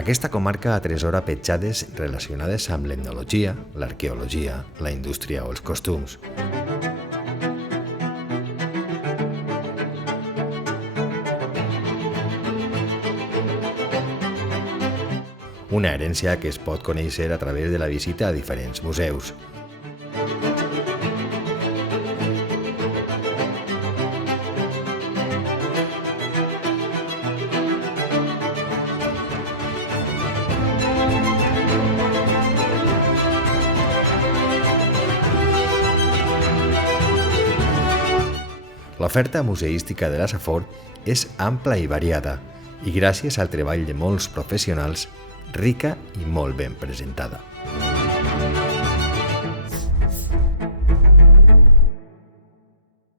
Aquesta comarca atresora petjades relacionades amb l'etnologia, l'arqueologia, la indústria o els costums. Una herència que es pot conèixer a través de la visita a diferents museus. L'oferta museística de la Safor és ampla i variada i gràcies al treball de molts professionals, rica i molt ben presentada.